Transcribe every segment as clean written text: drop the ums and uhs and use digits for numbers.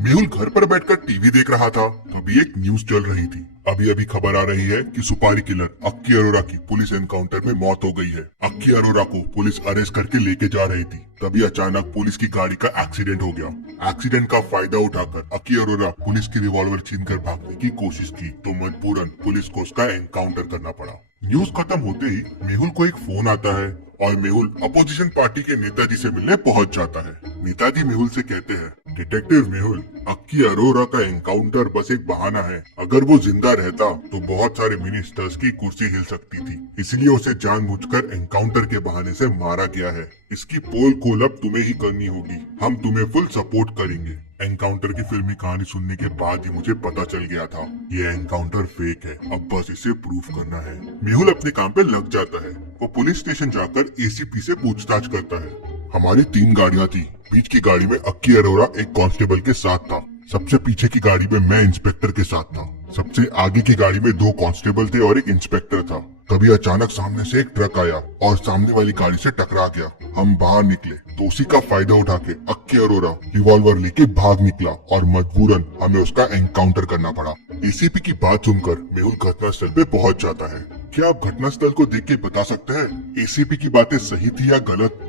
मेहुल घर पर बैठकर टीवी देख रहा था, तभी एक न्यूज चल रही थी। अभी अभी खबर आ रही है कि सुपारी किलर अक्की अरोरा की पुलिस एनकाउंटर में मौत हो गई है। अक्की अरोरा को पुलिस अरेस्ट करके लेके जा रही थी, तभी अचानक पुलिस की गाड़ी का एक्सीडेंट हो गया। एक्सीडेंट का फायदा उठाकर अक्की अरोरा पुलिस की रिवॉल्वर छीनकर भागने की कोशिश की, तो मजबूरन पुलिस को उसका एनकाउंटर करना पड़ा। न्यूज खत्म होते ही मेहुल को एक फोन आता है और मेहुल अपोजिशन पार्टी के नेताजी से मिलने पहुंच जाता है। नेताजी मेहुल से कहते हैं, डिटेक्टिव मेहुल, अक्की अरोरा का एनकाउंटर बस एक बहाना है। अगर वो जिंदा रहता तो बहुत सारे मिनिस्टर्स की कुर्सी हिल सकती थी, इसलिए उसे जानबूझकर एनकाउंटर के बहाने से मारा गया है। इसकी पोल खोल अब तुम्हें ही करनी होगी, हम तुम्हें फुल सपोर्ट करेंगे। एनकाउंटर की फिल्मी कहानी सुनने के बाद ही मुझे पता चल गया था ये एनकाउंटर फेक है, अब बस इसे प्रूफ करना है। मेहुल अपने काम पे लग जाता है। वो पुलिस स्टेशन जाकर एसीपी से पूछताछ करता है। हमारी 3 गाड़ियां थी, बीच की गाड़ी में अक्की अरोरा एक कांस्टेबल के साथ था, सबसे पीछे की गाड़ी में मैं इंस्पेक्टर के साथ था, सबसे आगे की गाड़ी में 2 कांस्टेबल थे और एक इंस्पेक्टर था। तभी अचानक सामने से एक ट्रक आया और सामने वाली गाड़ी से टकरा गया। हम बाहर निकले तो उसी का फायदा उठा के अक्की अरोरा रिवॉल्वर लेके भाग निकला और मजबूरन हमें उसका एनकाउंटर करना पड़ा। एसीपी की बात सुनकर मेहुल घटनास्थल पे पहुंच जाता है। क्या आप घटनास्थल को देख के बता सकते हैं एसीपी की बातें सही थी या गलत?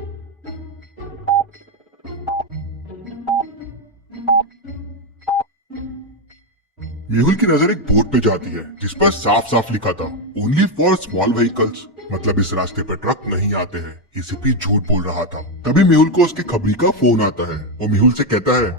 मेहुल की नजर एक बोर्ड पे जाती है जिस पर साफ साफ लिखा था, ओनली फॉर स्मॉल व्हीकल्स, मतलब इस रास्ते पे ट्रक नहीं आते हैं। एसीपी झूठ बोल रहा था। तभी मेहुल को उसके खबरी का फोन आता है। वो मेहुल से कहता है,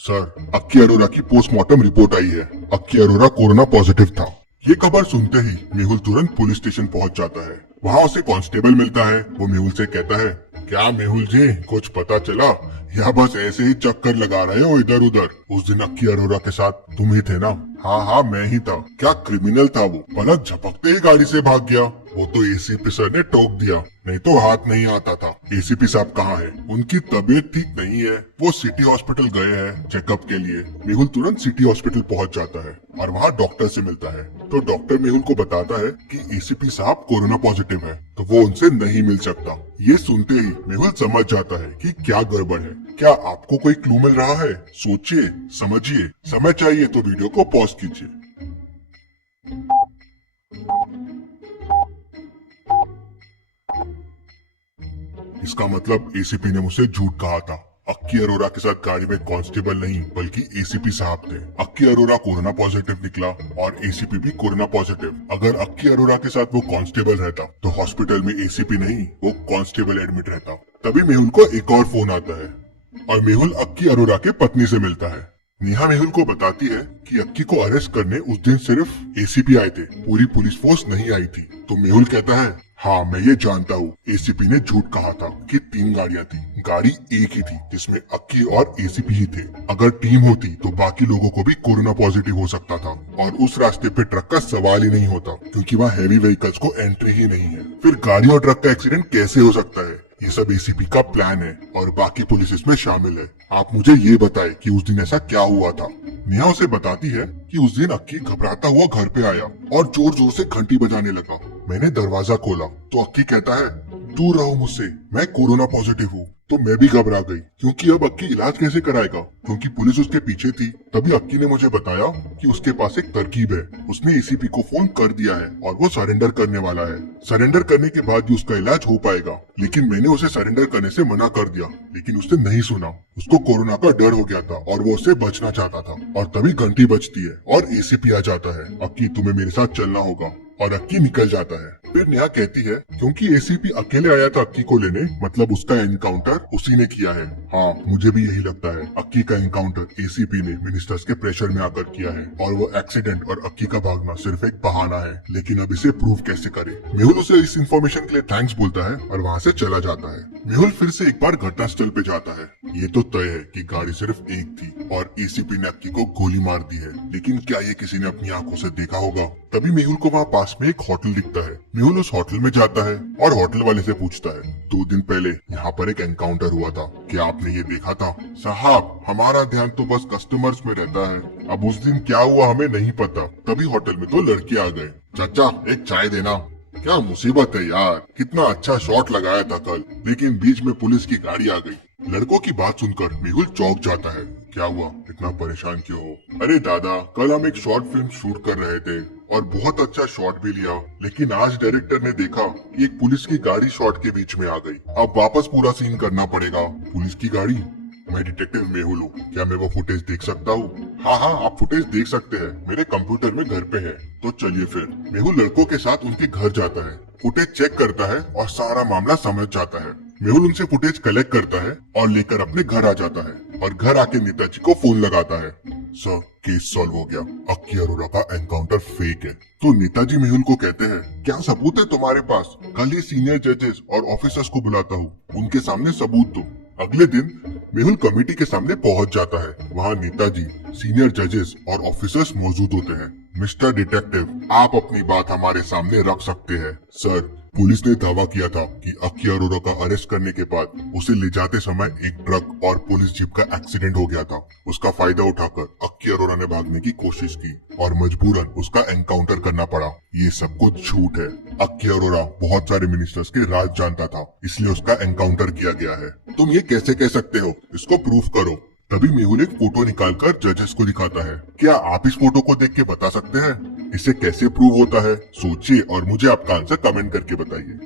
सर, अक्की अरोरा की पोस्टमार्टम रिपोर्ट आई है, अक्की अरोरा कोरोना पॉजिटिव था। ये खबर सुनते ही मेहुल तुरंत पुलिस स्टेशन पहुंच जाता है। वहाँ उसे कांस्टेबल मिलता है। वो मेहुल से कहता है, क्या मेहुल जी, कुछ पता चला या बस ऐसे ही चक्कर लगा रहे हो इधर उधर? उस दिन अक्की अरोरा के साथ तुम ही थे ना? हाँ हाँ, मैं ही था। क्या क्रिमिनल था वो? पलक झपकते ही गाड़ी से भाग गया। वो तो एसीपी सर ने टोक दिया, नहीं तो हाथ नहीं आता था। एसीपी साहब कहाँ है? उनकी तबीयत ठीक नहीं है, वो सिटी हॉस्पिटल गए हैं चेकअप के लिए। मेहुल तुरंत सिटी हॉस्पिटल पहुंच जाता है और वहाँ डॉक्टर से मिलता है। तो डॉक्टर मेहुल को बताता है कि एसीपी साहब कोरोना पॉजिटिव है, तो वो उनसे नहीं मिल सकता। ये सुनते ही मेहुल समझ जाता है कि क्या गड़बड़ है। क्या आपको कोई क्लू मिल रहा है? सोचिए, समझिए। समय चाहिए तो वीडियो को पॉज कीजिए। इसका मतलब एसीपी ने मुझसे झूठ कहा था। अक्की अरोरा के साथ गाड़ी में कांस्टेबल नहीं बल्कि एसीपी साहब थे। अक्की अरोरा कोरोना पॉजिटिव निकला और एसीपी भी कोरोना पॉजिटिव। अगर अक्की अरोरा के साथ वो कांस्टेबल रहता तो हॉस्पिटल में एसीपी नहीं, वो कांस्टेबल एडमिट रहता। तभी मेहुल को एक और फोन आता है और मेहुल अक्की अरोरा के पत्नी से मिलता है। नेहा मेहुल को बताती है कि अक्की को अरेस्ट करने उस दिन सिर्फ एसीपी आए थे, पूरी पुलिस फोर्स नहीं आई थी। तो मेहुल कहता है, हाँ मैं ये जानता हूँ, एसीपी ने झूठ कहा था कि 3 गाड़ियाँ थी, गाड़ी एक ही थी जिसमें अक्की और एसीपी ही थे। अगर टीम होती तो बाकी लोगों को भी कोरोना पॉजिटिव हो सकता था और उस रास्ते पे ट्रक का सवाल ही नहीं होता, क्योंकि वहाँ हैवी व्हीकल्स को एंट्री ही नहीं है। फिर गाड़ी और ट्रक का एक्सीडेंट कैसे हो सकता है? ये सब एसीपी का प्लान है और बाकी पुलिस इसमें शामिल है। आप मुझे ये बताएं कि उस दिन ऐसा क्या हुआ था। नेहा उसे बताती है कि उस दिन अक्की घबराता हुआ घर पे आया और जोर जोर से घंटी बजाने लगा। मैंने दरवाजा खोला तो अक्की कहता है, दूर रहो मुझसे, मैं कोरोना पॉजिटिव हूँ। तो मैं भी घबरा गई, क्योंकि अब अक्की इलाज कैसे कराएगा, क्योंकि पुलिस उसके पीछे थी। तभी अक्की ने मुझे बताया कि उसके पास एक तरकीब है। उसने एसीपी को फोन कर दिया है और वो सरेंडर करने वाला है। सरेंडर करने के बाद ही उसका इलाज हो पाएगा। लेकिन मैंने उसे सरेंडर करने से मना कर दिया, लेकिन उसने नहीं सुना। उसको कोरोना का डर हो गया था और वो उससे बचना चाहता था। और तभी घंटी बजती है और एसीपी आ जाता है। अक्की, तुम्हें मेरे साथ चलना होगा। और अक्की निकल जाता है। फिर नेहा कहती है, क्योंकि एसीपी अकेले आया था अक्की को लेने, मतलब उसका एनकाउंटर उसी ने किया है। हाँ, मुझे भी यही लगता है। अक्की का एनकाउंटर एसीपी ने मिनिस्टर्स के प्रेशर में आकर किया है और वो एक्सीडेंट और अक्की का भागना सिर्फ एक बहाना है। लेकिन अब इसे प्रूव कैसे करे? मेहुल उसे इस इंफॉर्मेशन के लिए थैंक्स बोलता है और वहाँ से चला जाता है। मेहुल फिर से एक बार घटनास्थल पे जाता है। ये तो तय है कि गाड़ी सिर्फ एक थी और एसीपी ने अक्की को गोली मार दी है, लेकिन क्या ये किसी ने अपनी आंखों से देखा होगा? तभी मेहुल को वहाँ पास में एक होटल दिखता है। मेहुल उस होटल में जाता है और होटल वाले से पूछता है, 2 दिन पहले यहाँ पर एक एनकाउंटर हुआ था, क्या आपने ये देखा था? साहब, हमारा ध्यान तो बस कस्टमर्स में रहता है, अब उस दिन क्या हुआ हमें नहीं पता। तभी होटल में 2 लड़के आ गए। चाचा, एक चाय देना। क्या मुसीबत है यार, कितना अच्छा शॉट लगाया था कल, लेकिन बीच में पुलिस की गाड़ी आ गई। लड़कों की बात सुनकर मेहुल चौंक जाता है। क्या हुआ, इतना परेशान क्यों हो? अरे दादा, कल हम एक शॉर्ट फिल्म शूट कर रहे थे और बहुत अच्छा शॉट भी लिया, लेकिन आज डायरेक्टर ने देखा कि एक पुलिस की गाड़ी शॉट के बीच में आ गई। अब वापस पूरा सीन करना पड़ेगा। पुलिस की गाड़ी? मैं डिटेक्टिव मेहुल हूँ, क्या मैं वो फुटेज देख सकता हूँ? हाँ हाँ, आप फुटेज देख सकते हैं, मेरे कंप्यूटर में घर पे है। तो चलिए फिर। मेहुल लड़कों के साथ उनके घर जाता है, फुटेज चेक करता है और सारा मामला समझ जाता है। मेहुल उनसे फुटेज कलेक्ट करता है और लेकर अपने घर आ जाता है और घर आके नेताजी को फोन लगाता है। सर, केस सॉल्व हो गया, अक्की अरोरा का एनकाउंटर फेक है। तो नेताजी मेहुल को कहते हैं, क्या सबूत है तुम्हारे पास? कल ही सीनियर जजेस और ऑफिसर्स को बुलाता हूँ, उनके सामने सबूत दो। अगले दिन मेहुल कमेटी के सामने पहुंच जाता है। वहाँ नेताजी, सीनियर जजेस और ऑफिसर्स मौजूद होते हैं। मिस्टर डिटेक्टिव, आप अपनी बात हमारे सामने रख सकते हैं। सर, पुलिस ने दावा किया था कि अक्की अरोरा का अरेस्ट करने के बाद उसे ले जाते समय एक ट्रक और पुलिस जीप का एक्सीडेंट हो गया था। उसका फायदा उठाकर अक्की अरोरा ने भागने की कोशिश की और मजबूरन उसका एनकाउंटर करना पड़ा। ये सब कुछ झूठ है। अक्की अरोरा बहुत सारे मिनिस्टर्स के राज जानता था, इसलिए उसका एनकाउंटर किया गया है। तुम ये कैसे कह सकते हो? इसको प्रूफ करो। तभी मेहुल एक फोटो निकालकर जजेस को दिखाता है। क्या आप इस फोटो को देख के बता सकते हैं इसे कैसे प्रूव होता है? सोचिए और मुझे आपका आंसर कमेंट करके बताइए।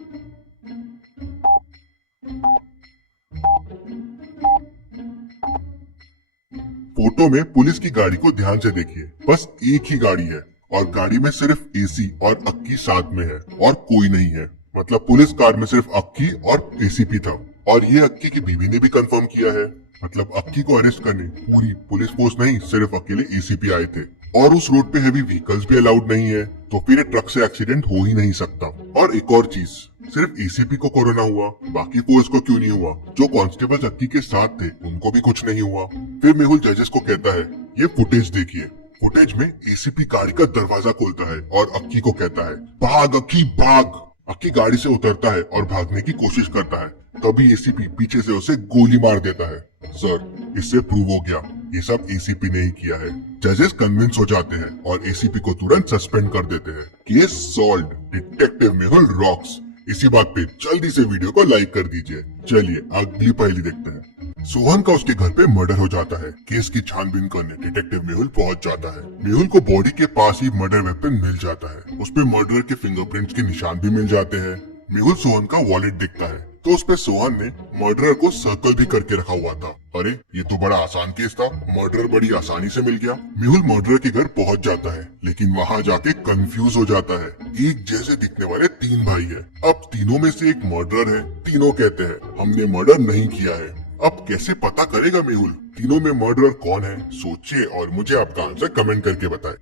फोटो में पुलिस की गाड़ी को ध्यान से देखिए, बस एक ही गाड़ी है और गाड़ी में सिर्फ एसी और अक्की साथ में है और कोई नहीं है। मतलब पुलिस कार में सिर्फ अक्की और एसीपी था और ये अक्की की बीवी ने भी कंफर्म किया है। मतलब अक्की को अरेस्ट करने पूरी पुलिस फोर्स नहीं, सिर्फ अकेले एसीपी आए थे और उस रोड पे हैवी व्हीकल्स भी अलाउड नहीं है, तो फिर ट्रक से एक्सीडेंट हो ही नहीं सकता। और एक और चीज, सिर्फ एसीपी को कोरोना हुआ, बाकी फोर्स को क्यों नहीं हुआ? जो कांस्टेबल्स अक्की के साथ थे उनको भी कुछ नहीं हुआ। फिर मेहुल जजेस को कहता है, ये फुटेज देखिए। फुटेज में एसीपी गाड़ी का दरवाजा खोलता है और अक्की को कहता है, भाग अक्की भाग। अक्की गाड़ी से उतरता है और भागने की कोशिश करता है, तभी एसीपी पीछे से उसे गोली मार देता है। सर, इससे प्रूव हो गया ये सब एसीपी ने ही किया है। जजेस कन्विंस हो जाते हैं और एसीपी को तुरंत सस्पेंड कर देते हैं। Case solve, detective Mehul rocks. इसी बात पे जल्दी से वीडियो को लाइक कर दीजिए। चलिए अगली पहेली देखते हैं। सोहन का उसके घर पे मर्डर हो जाता है। केस की छानबीन करने डिटेक्टिव मेहुल पहुंच जाता है। मेहुल को बॉडी के पास ही मर्डर वेपन मिल जाता है। उसपे मर्डर के फिंगरप्रिंट्स के निशान भी मिल जाते हैं। मेहुल सोहन का वॉलेट दिखता है तो उसपे सोहन ने मर्डरर को सर्कल भी करके रखा हुआ था। अरे, ये तो बड़ा आसान केस था, मर्डरर बड़ी आसानी से मिल गया। मेहुल मर्डरर के घर पहुंच जाता है, लेकिन वहां जाके कंफ्यूज हो जाता है। एक जैसे दिखने वाले 3 भाई है। अब तीनों में से एक मर्डरर है। तीनों कहते हैं हमने मर्डर नहीं किया है। अब कैसे पता करेगा मेहुल तीनों में मर्डरर कौन है? सोचिए और मुझे आपका आंसर कमेंट करके बताएं।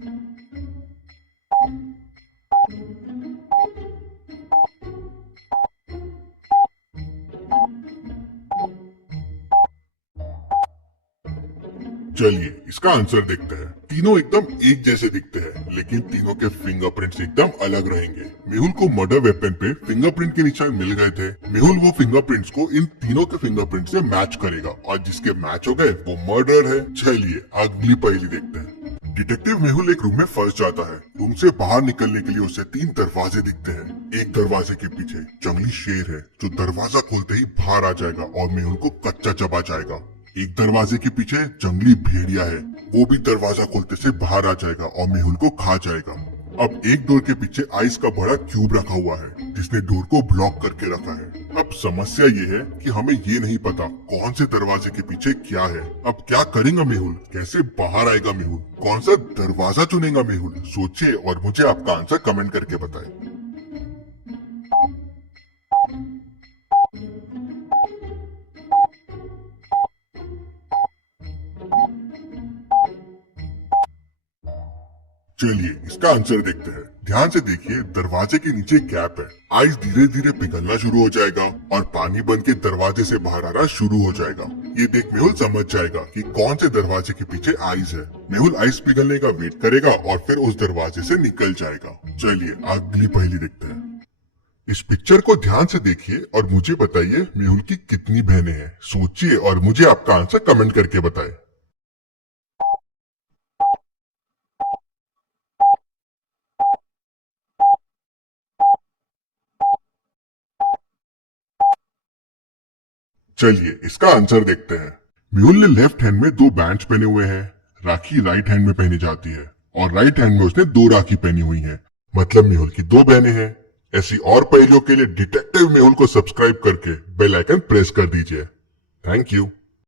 चलिए इसका आंसर देखते हैं। तीनों एकदम एक जैसे दिखते हैं, लेकिन तीनों के फिंगरप्रिंट्स एकदम अलग रहेंगे। मेहुल को मर्डर वेपन पे फिंगरप्रिंट के निशान मिल गए थे। मेहुल वो फिंगरप्रिंट्स को इन तीनों के फिंगरप्रिंट से मैच करेगा और जिसके मैच हो गए वो मर्डर है। चलिए अगली पहेली देखते हैं। डिटेक्टिव मेहुल एक रूम में फंस जाता है। रूम से बाहर निकलने के लिए उसे 3 दरवाजे दिखते हैं। एक दरवाजे के पीछे जंगली शेर है जो दरवाजा खोलते ही बाहर आ जाएगा और मेहुल को कच्चा चबा जाएगा। एक दरवाजे के पीछे जंगली भेड़िया है, वो भी दरवाजा खोलते से बाहर आ जाएगा और मेहुल को खा जाएगा। अब एक डोर के पीछे आइस का बड़ा क्यूब रखा हुआ है जिसने डोर को ब्लॉक करके रखा है। अब समस्या ये है कि हमें ये नहीं पता कौन से दरवाजे के पीछे क्या है। अब क्या करेगा मेहुल? कैसे बाहर आएगा मेहुल? कौन सा दरवाजा चुनेगा मेहुल? सोचिए और मुझे आपका आंसर कमेंट करके बताएं। चलिए इसका आंसर देखते हैं। ध्यान से देखिए, दरवाजे के नीचे गैप है। आइस धीरे धीरे पिघलना शुरू हो जाएगा और पानी बन के दरवाजे से बाहर आना शुरू हो जाएगा। ये देख मेहुल समझ जाएगा कि कौन से दरवाजे के पीछे आइस है। मेहुल आइस पिघलने का वेट करेगा और फिर उस दरवाजे से निकल जाएगा। चलिए अगली पहेली देखते हैं। इस पिक्चर को ध्यान से देखिए और मुझे बताइए मेहुल की कितनी बहनें हैं। सोचिए और मुझे आपका आंसर कमेंट करके बताएं। चलिए इसका आंसर देखते हैं। मेहुल ने लेफ्ट हैंड में 2 बैंड्स पहने हुए हैं। राखी राइट हैंड में पहनी जाती है और राइट हैंड में उसने 2 राखी पहनी हुई है, मतलब मेहुल की 2 बहनें हैं। ऐसी और पहेलियों के लिए डिटेक्टिव मेहुल को सब्सक्राइब करके बेल आइकन प्रेस कर दीजिए। Thank you.